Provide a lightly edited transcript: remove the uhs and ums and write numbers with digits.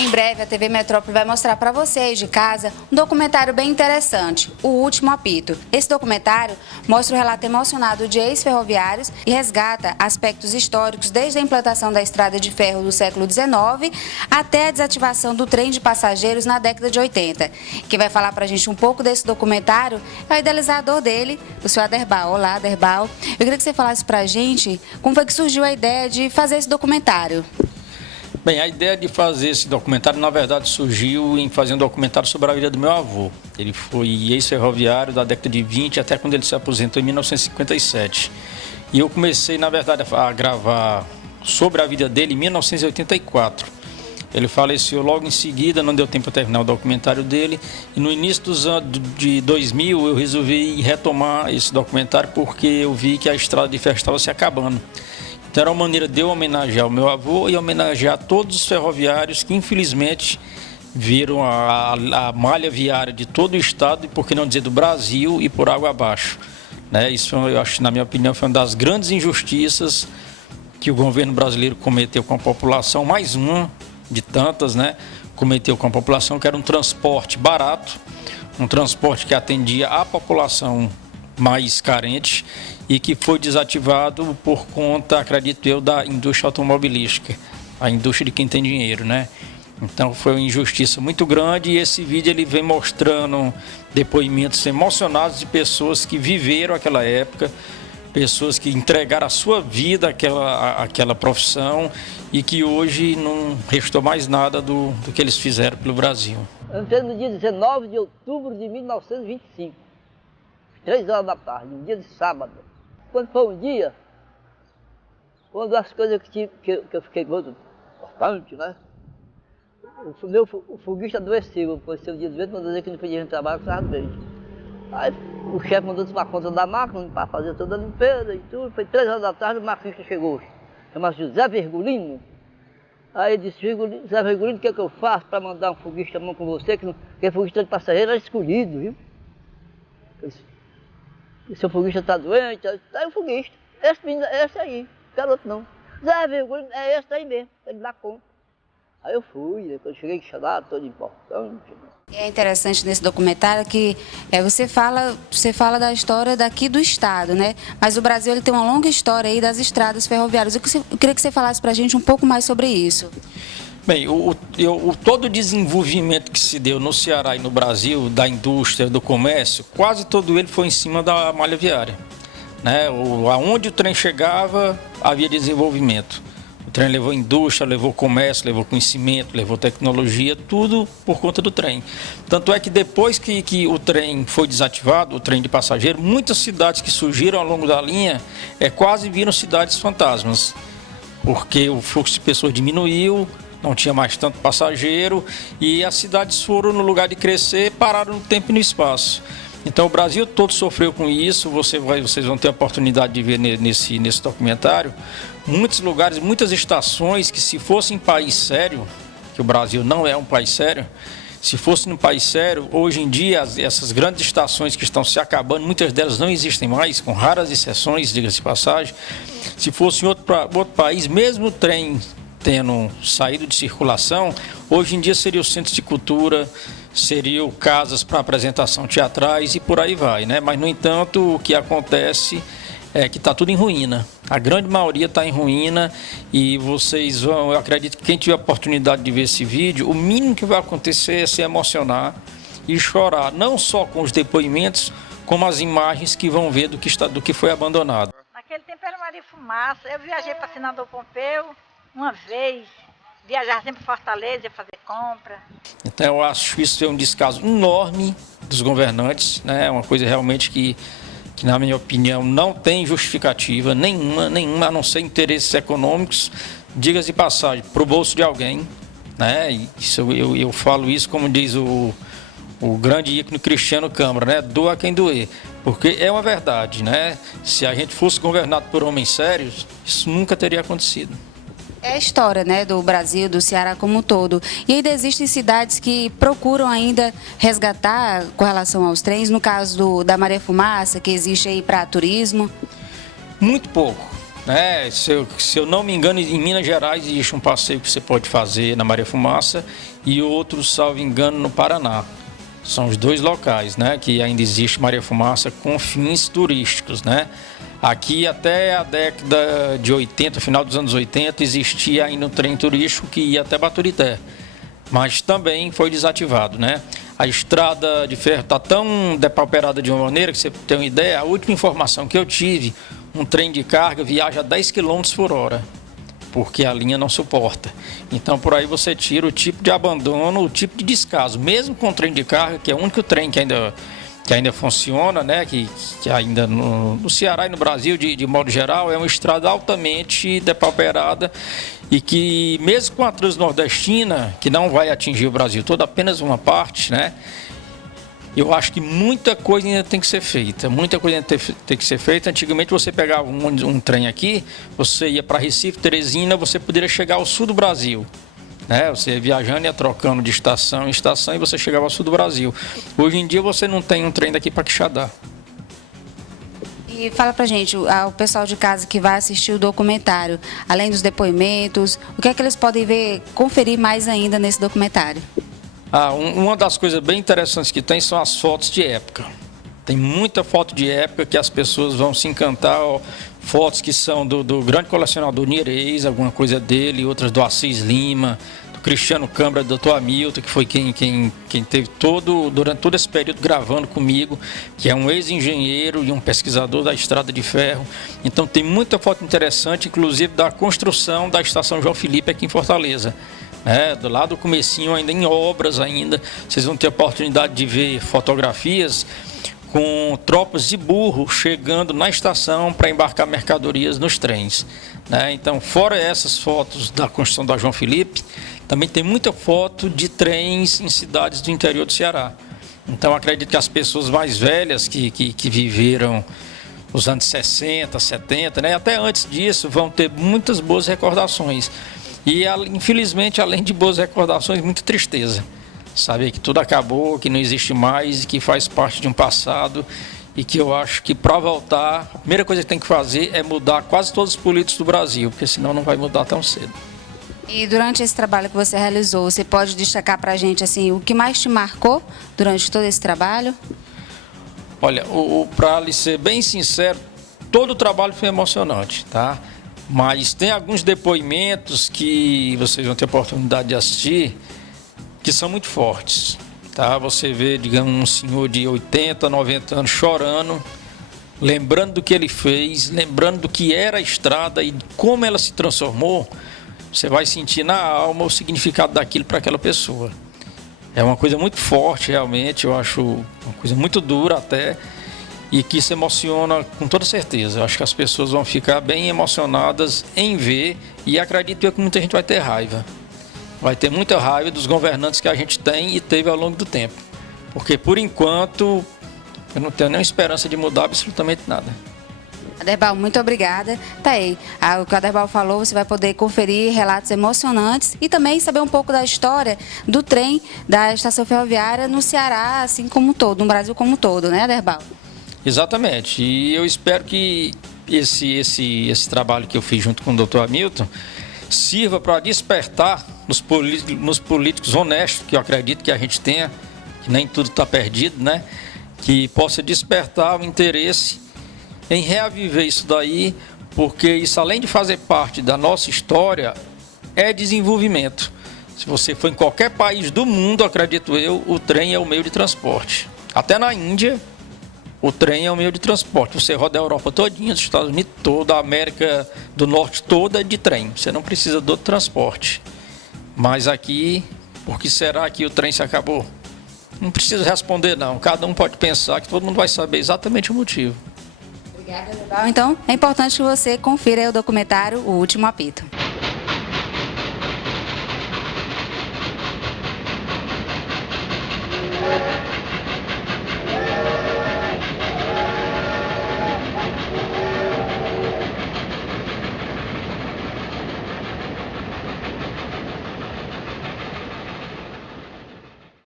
Em breve, a TV Metrópole vai mostrar para vocês de casa um documentário bem interessante, O Último Apito. Esse documentário mostra o relato emocionado de ex-ferroviários e resgata aspectos históricos desde a implantação da estrada de ferro do século XIX até a desativação do trem de passageiros na década de 80. Quem vai falar para a gente um pouco desse documentário é o idealizador dele, o senhor Aderbal. Olá, Aderbal. Eu queria que você falasse para a gente como foi que surgiu a ideia de fazer esse documentário. Bem, a ideia de fazer esse documentário, na verdade, surgiu em fazer um documentário sobre a vida do meu avô. Ele foi ex-ferroviário da década de 20 até quando ele se aposentou em 1957. E eu comecei, na verdade, a gravar sobre a vida dele em 1984. Ele faleceu logo em seguida, não deu tempo para terminar o documentário dele. E no início dos anos de 2000, eu resolvi retomar esse documentário porque eu vi que a estrada de ferro estava se acabando. Então era uma maneira de eu homenagear o meu avô e homenagear todos os ferroviários que infelizmente viram a malha viária de todo o estado e, por que não dizer, do Brasil e por água abaixo. Isso, eu acho, na minha opinião, foi uma das grandes injustiças que o governo brasileiro cometeu com a população, mais uma de tantas, cometeu com a população, que era um transporte barato, um transporte que atendia a população mais carente e que foi desativado por conta, acredito eu, da indústria automobilística, a indústria de quem tem dinheiro, Então foi uma injustiça muito grande e esse vídeo ele vem mostrando depoimentos emocionados de pessoas que viveram aquela época, pessoas que entregaram a sua vida àquela profissão e que hoje não restou mais nada do que eles fizeram pelo Brasil. Eu entrei no dia 19 de outubro de 1925, 3 horas da tarde, um dia de sábado. Quando foi um dia, uma das coisas que eu fiquei muito importante, O foguista adoeceu, foi seu dia de vez, mandou dizer que não podia ir no trabalho, que estava doente. Aí o chefe mandou tomar conta da máquina para fazer toda a limpeza e tudo. Foi 3 horas da tarde, o maquinista chegou, chama-se José Virgulino. Aí ele disse: José Virgulino, o que é que eu faço para mandar um foguista a mão com você, que o foguista de passageiro era escolhido, viu? O seu foguista está doente, aí o foguista, esse aí, garoto não. Zé Virgulino, é esse aí mesmo, ele dá conta. Aí eu fui, depois cheguei lá, todo importante. É interessante nesse documentário que você fala da história daqui do estado, Mas o Brasil ele tem uma longa história aí das estradas ferroviárias. Eu queria que você falasse para a gente um pouco mais sobre isso. Bem, todo o desenvolvimento que se deu no Ceará e no Brasil, da indústria, do comércio, quase todo ele foi em cima da malha viária. Aonde o trem chegava, havia desenvolvimento. O trem levou indústria, levou comércio, levou conhecimento, levou tecnologia, tudo por conta do trem. Tanto é que depois que o trem foi desativado, o trem de passageiro, muitas cidades que surgiram ao longo da linha quase viram cidades fantasmas. Porque o fluxo de pessoas diminuiu, não tinha mais tanto passageiro e as cidades foram, no lugar de crescer, pararam no tempo e no espaço. Então o Brasil todo sofreu com isso, vocês vão ter a oportunidade de ver nesse documentário, muitos lugares, muitas estações que se fosse em país sério, que o Brasil não é um país sério, se fosse num país sério, hoje em dia essas grandes estações que estão se acabando, muitas delas não existem mais, com raras exceções, diga-se de passagem. Se fosse em outro país, mesmo o trem tendo saído de circulação, hoje em dia seria o centro de cultura, seriam casas para apresentação teatrais e por aí vai, Mas, no entanto, o que acontece é que está tudo em ruína. A grande maioria está em ruína e vocês eu acredito que quem tiver a oportunidade de ver esse vídeo, o mínimo que vai acontecer é se emocionar e chorar, não só com os depoimentos, como as imagens que vão ver do que foi abandonado. Naquele tempo era Maria Fumaça, eu viajei para Senador Pompeu uma vez, viajar sempre para Fortaleza, fazer compra. Então eu acho isso um descaso enorme dos governantes, É uma coisa realmente que na minha opinião não tem justificativa nenhuma, a não ser interesses econômicos, diga-se de passagem, para o bolso de alguém, Isso, eu falo isso como diz o grande ícone Cristiano Câmara, doa quem doer, porque é uma verdade, Se a gente fosse governado por homens sérios, isso nunca teria acontecido. É a história, do Brasil, do Ceará como um todo. E ainda existem cidades que procuram ainda resgatar com relação aos trens, no caso da Maria Fumaça, que existe aí para turismo? Muito pouco. né? Se eu não me engano, em Minas Gerais existe um passeio que você pode fazer na Maria Fumaça e outro, salvo engano, no Paraná. São os dois locais, né, que ainda existe Maria Fumaça com fins turísticos, né? Aqui até a década de 80, final dos anos 80, existia ainda um trem turístico que ia até Baturité, mas também foi desativado, né? A estrada de ferro está tão depauperada de uma maneira que você tem uma ideia, a última informação que eu tive, um trem de carga viaja a 10 km por hora, porque a linha não suporta. Então, por aí você tira o tipo de abandono, o tipo de descaso, mesmo com o trem de carga, que é o único trem que ainda funciona, né? que ainda no Ceará e no Brasil, de modo geral, é uma estrada altamente depauperada e que, mesmo com a Transnordestina, que não vai atingir o Brasil todo, apenas uma parte, né? Eu acho que muita coisa ainda tem que ser feita, muita coisa ainda tem que ser feita. Antigamente você pegava um trem aqui, você ia para Recife, Teresina, você poderia chegar ao sul do Brasil, né? Você ia viajando, ia trocando de estação em estação e você chegava ao sul do Brasil. Hoje em dia você não tem um trem daqui para Quixadá. E fala pra gente, o pessoal de casa que vai assistir o documentário, além dos depoimentos, o que é que eles podem ver, conferir mais ainda nesse documentário? Uma das coisas bem interessantes que tem são as fotos de época. Tem muita foto de época que as pessoas vão se encantar. Fotos que são do grande colecionador Nierez, alguma coisa dele, outras do Assis Lima, do Cristiano Câmara, do Dr. Hamilton, que foi quem teve durante todo esse período gravando comigo, que é um ex-engenheiro e um pesquisador da Estrada de Ferro. Então tem muita foto interessante, inclusive da construção da Estação João Felipe aqui em Fortaleza. Do lado do comecinho, ainda em obras ainda, vocês vão ter a oportunidade de ver fotografias com tropas de burro chegando na estação para embarcar mercadorias nos trens, né? Então, fora essas fotos da construção da João Felipe, também tem muita foto de trens em cidades do interior do Ceará. Então, acredito que as pessoas mais velhas que viveram os anos 60, 70, né, até antes disso, vão ter muitas boas recordações. E, infelizmente, além de boas recordações, muita tristeza. Saber que tudo acabou, que não existe mais, que faz parte de um passado e que eu acho que, para voltar, a primeira coisa que tem que fazer é mudar quase todos os políticos do Brasil, porque senão não vai mudar tão cedo. E durante esse trabalho que você realizou, você pode destacar para a gente assim, o que mais te marcou durante todo esse trabalho? Olha, para lhe ser bem sincero, todo o trabalho foi emocionante, tá? Mas tem alguns depoimentos que vocês vão ter a oportunidade de assistir que são muito fortes, tá? Você vê, digamos, um senhor de 80, 90 anos chorando, lembrando do que ele fez, lembrando do que era a estrada e como ela se transformou. Você vai sentir na alma o significado daquilo para aquela pessoa. É uma coisa muito forte, realmente, eu acho uma coisa muito dura até, e que se emociona com toda certeza. Eu acho que as pessoas vão ficar bem emocionadas em ver, e acredito eu que muita gente vai ter raiva. Vai ter muita raiva dos governantes que a gente tem e teve ao longo do tempo. Porque, por enquanto, eu não tenho nenhuma esperança de mudar absolutamente nada. Aderbal, muito obrigada. Tá aí, o que o Aderbal falou, você vai poder conferir relatos emocionantes e também saber um pouco da história do trem da estação ferroviária no Ceará, assim como um todo, no Brasil como um todo, né, Aderbal? Exatamente, e eu espero que esse trabalho que eu fiz junto com o Dr. Hamilton sirva para despertar nos políticos honestos, que eu acredito que a gente tenha, que nem tudo está perdido, né? Que possa despertar o interesse em reaviver isso daí, porque isso, além de fazer parte da nossa história, é desenvolvimento. Se você for em qualquer país do mundo, acredito eu, o trem é o meio de transporte. Até na Índia, o trem é o meio de transporte. Você roda a Europa todinha, os Estados Unidos toda, a América do Norte toda é de trem. Você não precisa do transporte. Mas aqui, por que será que o trem se acabou? Não precisa responder, não. Cada um pode pensar que todo mundo vai saber exatamente o motivo. Obrigada, Aderbal. Então, é importante que você confira aí o documentário O Último Apito.